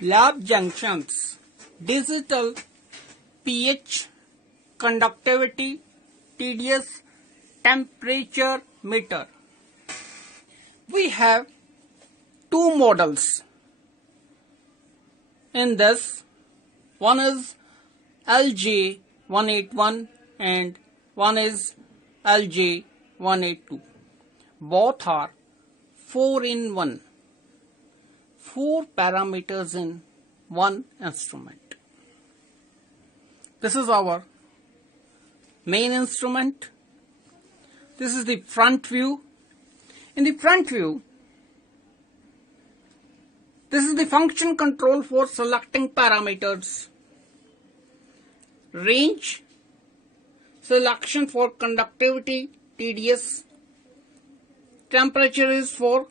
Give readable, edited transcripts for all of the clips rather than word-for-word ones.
Lab junctions, digital, pH, conductivity, TDS temperature meter. We have two models in this. One is LJ-181 and one is LJ-182. Both are 4-in-1. 4 parameters in one instrument. This is our main instrument. This is the front view. In the front view, this is the function control for selecting parameters. Range, selection for conductivity, TDS. Temperature is for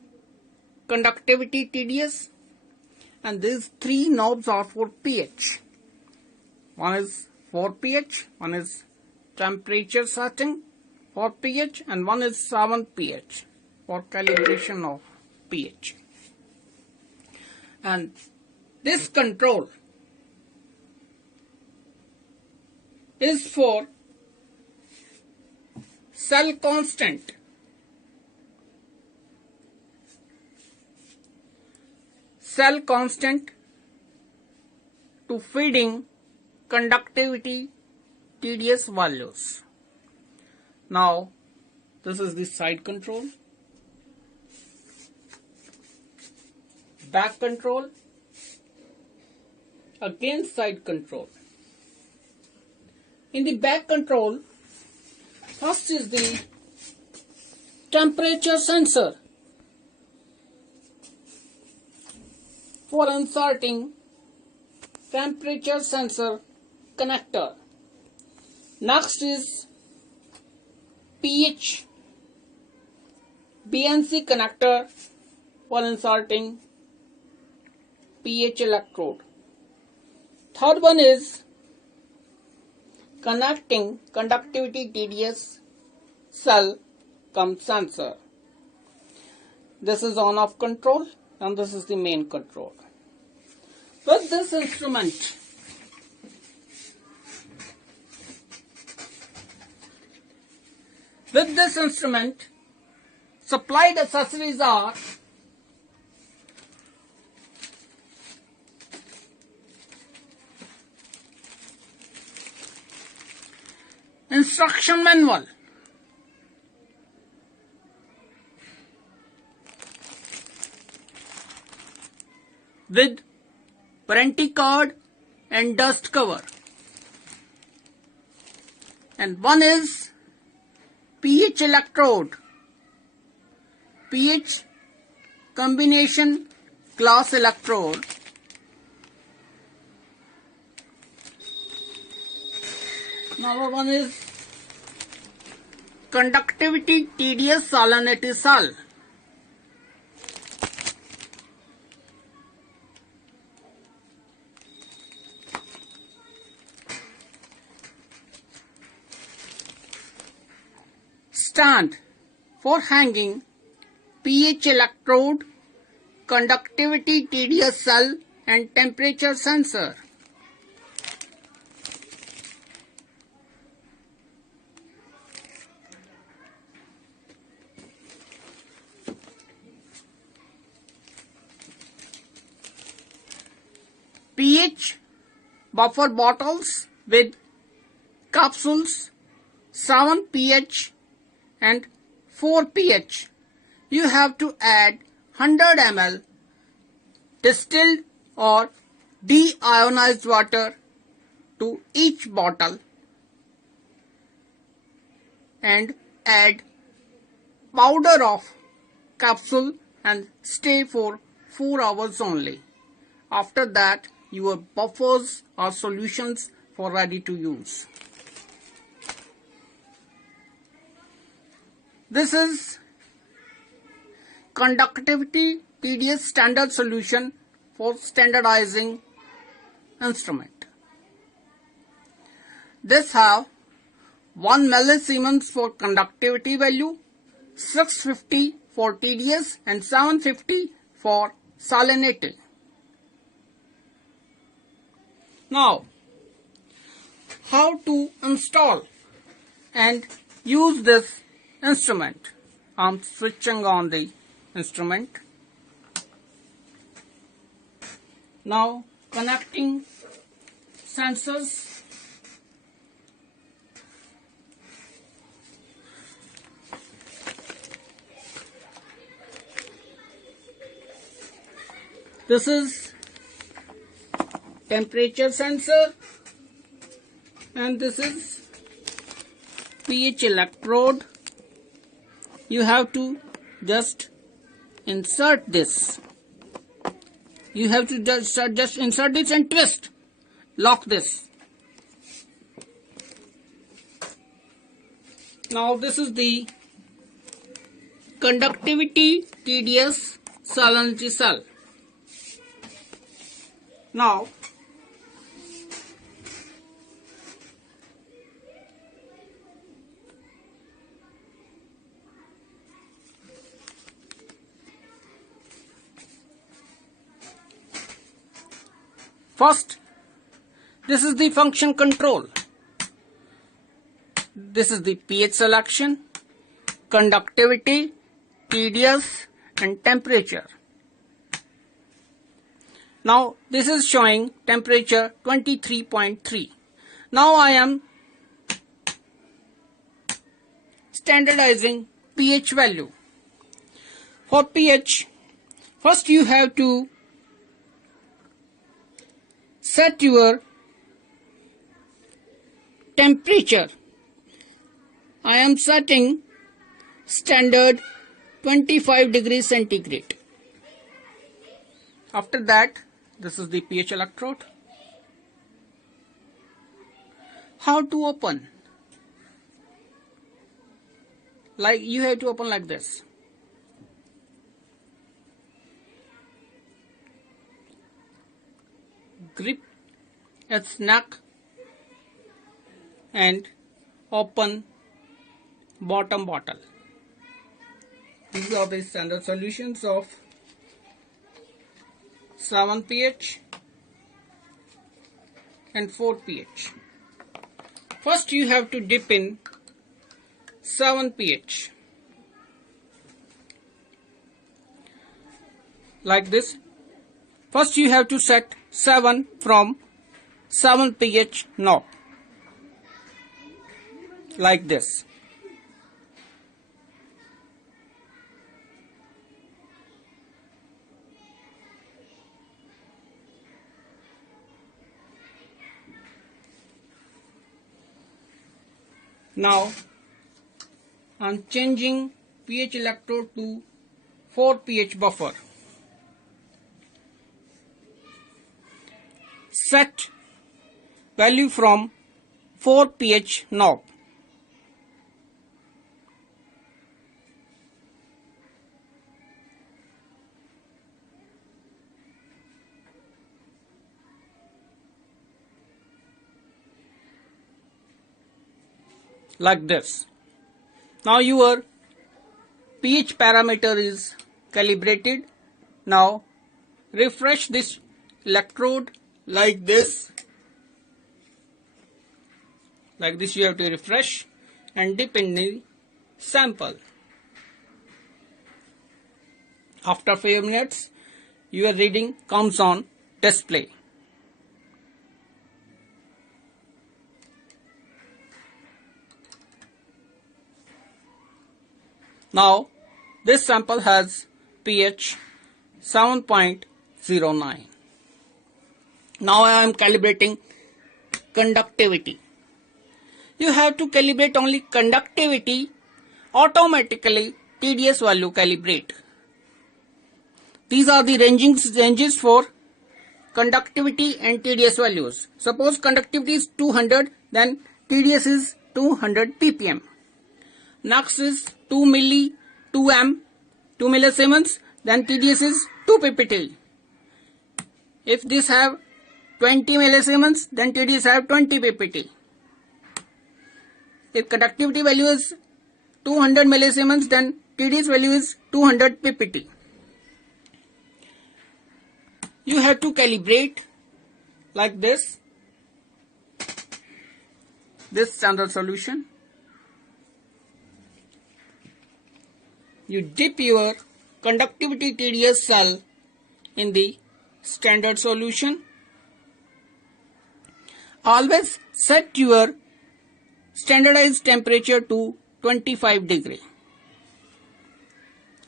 conductivity, TDS. And these three knobs are for pH. One is for pH, one is temperature setting for pH, and one is 7 pH for calibration of pH. And this control is for cell constant. Cell constant to feeding conductivity TDS values. Now this is the side control, back control, again side control. In the back control, first is the temperature sensor for inserting temperature sensor connector. Next is pH BNC connector for inserting pH electrode. Third one is connecting conductivity TDS cell cum sensor. This is on-off control and this is the main control. With this instrument, supplied accessories are instruction manual, with warranty card and dust cover, and one is pH electrode, pH combination glass electrode, another one is conductivity TDS salinity cell. Stand for hanging pH electrode, conductivity TDS cell and temperature sensor. pH buffer bottles with capsules, 7 pH and 4 pH. You have to add 100 ml distilled or deionized water to each bottle and add powder of capsule and stay for 4 hours only. After that, your buffers or solutions for ready to use. This is conductivity TDS standard solution for standardizing instrument. This have 1 millisiemens for conductivity value, 650 for TDS and 750 for salinity. Now, how to install and use this instrument? I'm switching on the instrument. Now connecting sensors. This is temperature sensor and this is pH electrode. You have to just insert this. You have to just insert this and twist. Lock this. Now this is the conductivity TDS salinity cell. Now first, this is the function control. This is the pH selection, conductivity, TDS and temperature. Now this is showing temperature 23.3. Now I am standardizing pH value. For pH, first you have to set your temperature. I am setting standard 25 degrees centigrade. After that, this is the pH electrode. How to open? Like you have to open like this. Grip its neck and open bottom bottle. These are the standard solutions of 7 pH and 4 pH. First you have to dip in 7 pH like this. First you have to set 7 from 7 pH knob like this. Now I'm changing pH electrode to 4 pH buffer. Set value from 4 pH knob. Like this. Now your pH parameter is calibrated. Now refresh this electrode like this. Like this you have to refresh and dip in the sample. After few minutes your reading comes on display. Now this sample has pH 7.09. Now I am calibrating conductivity. You have to calibrate only conductivity. Automatically TDS value calibrate. These are the ranges for conductivity and TDS values. Suppose conductivity is 200, then TDS is 200 ppm. Next is 2 millisiemens, then TDS is 2 ppt. If this have 20 millisiemens, then TDS have 20 ppt. If conductivity value is 200 millisiemens, then TDS value is 200 ppt. You have to calibrate like this. this standard solution. You dip your conductivity TDS cell in the standard solution. Always set your standardized temperature to 25 degree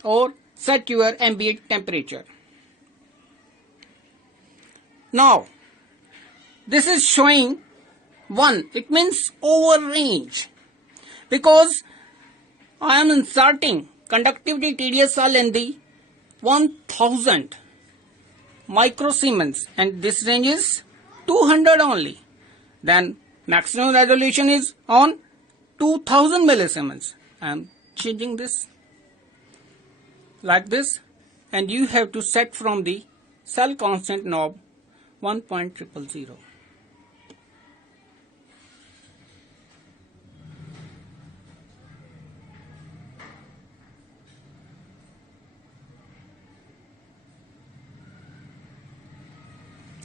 or set your ambient temperature. Now, this is showing 1. It means over range, because I am inserting conductivity TDS cell in the 1000 microsiemens and this range is 200 only. Then maximum resolution is on 2000 millisiemens. I am changing this like this, and you have to set from the cell constant knob 1.000.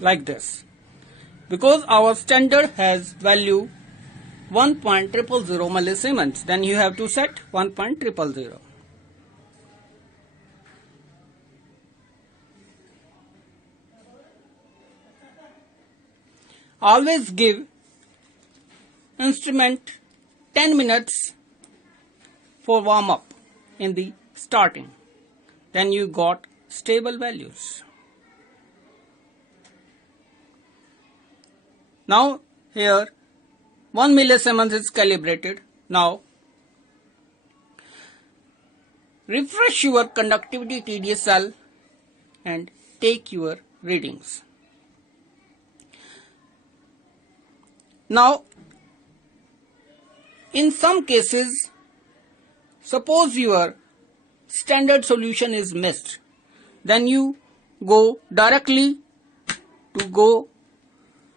Like this, because our standard has value 1.000 millisiemens, then you have to set 1.000. Always give instrument 10 minutes for warm up in the starting, then you got stable values. Now here 1 millisiemens is calibrated. Now refresh your conductivity TDS cell and take your readings. Now in some cases, suppose your standard solution is missed, then you go directly to go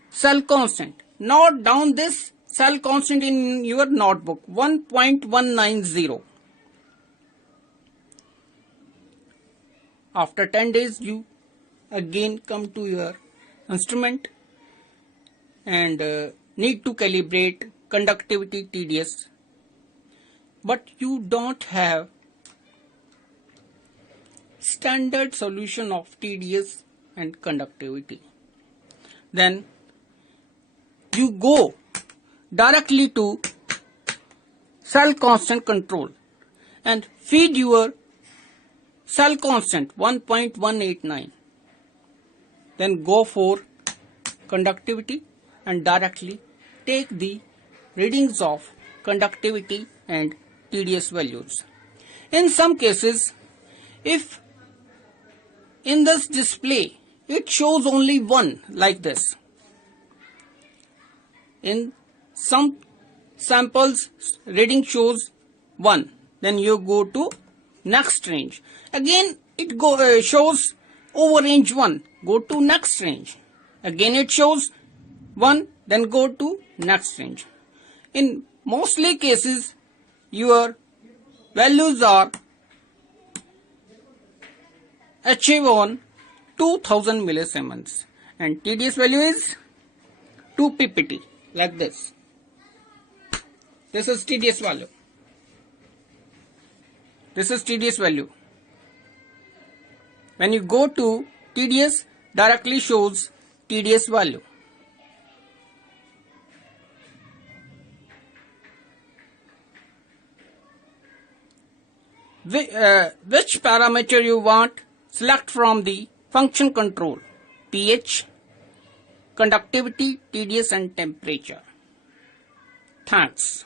cell constant. Note down this cell constant in your notebook, 1.190. After 10 days, you again come to your instrument and need to calibrate conductivity TDS, but you don't have standard solution of TDS and conductivity. Then you go directly to cell constant control and feed your cell constant 1.189. Then go for conductivity and directly take the readings of conductivity and TDS values. In some cases, if in this display it shows only 1 like this, in some samples reading shows 1, then you go to next range. Again it shows over range 1, go to next range. Again it shows 1, then go to next range. In mostly cases your values are achieved on 2000 millisiemens and TDS value is 2 ppt like this. This is TDS value. This is TDS value. When you go to TDS, directly shows TDS value. Which parameter you want, select from the function control, pH, conductivity, TDS and temperature. Thanks.